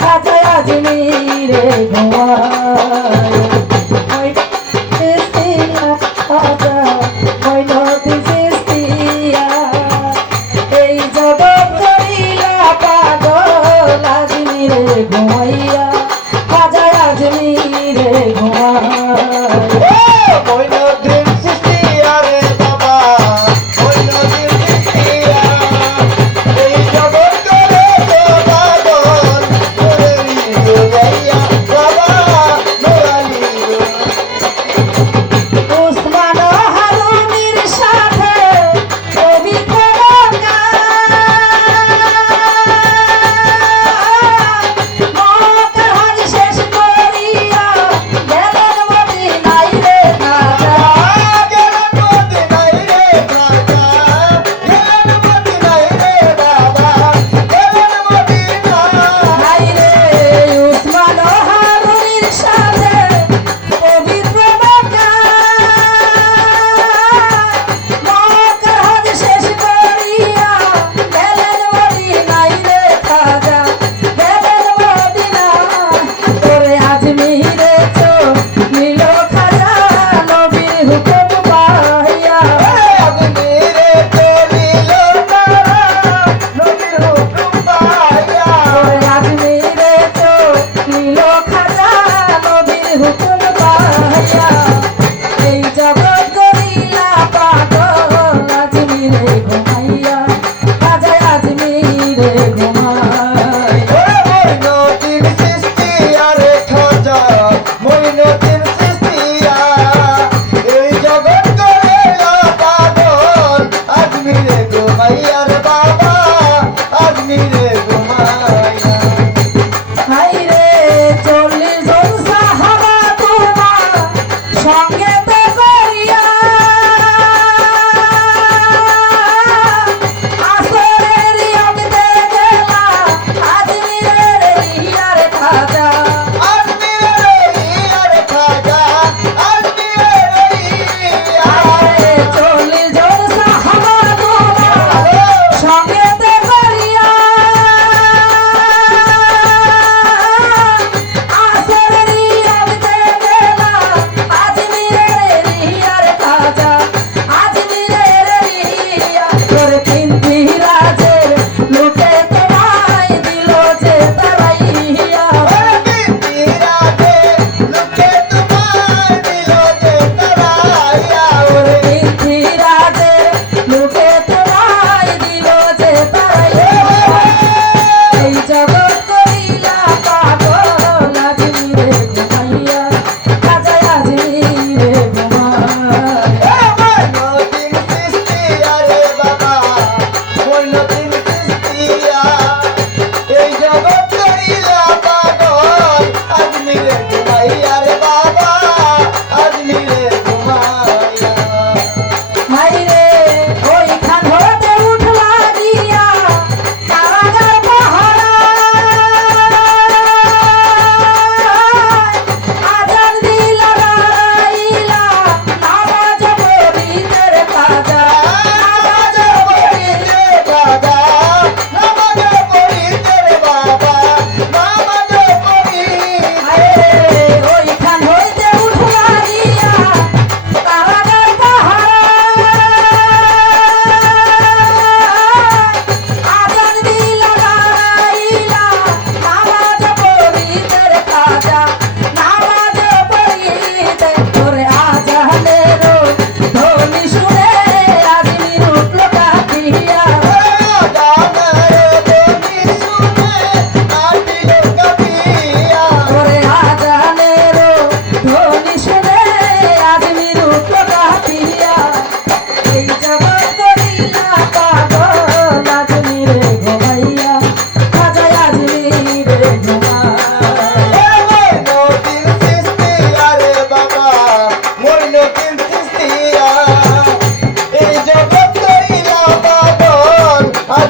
খাজা আজমিরে ঘুমা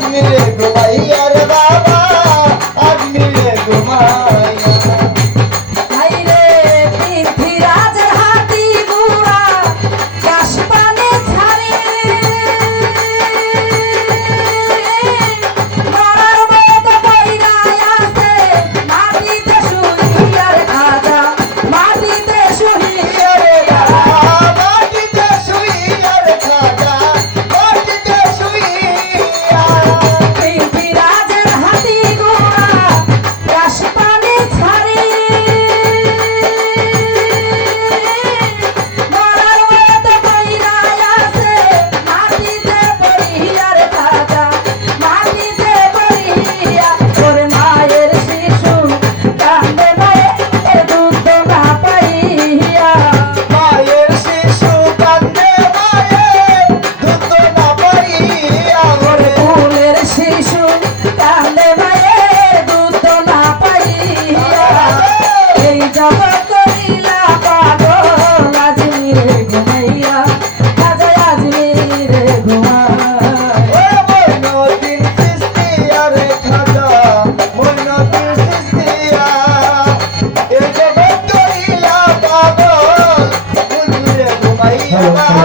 রে গোয়াইয়া Thank you.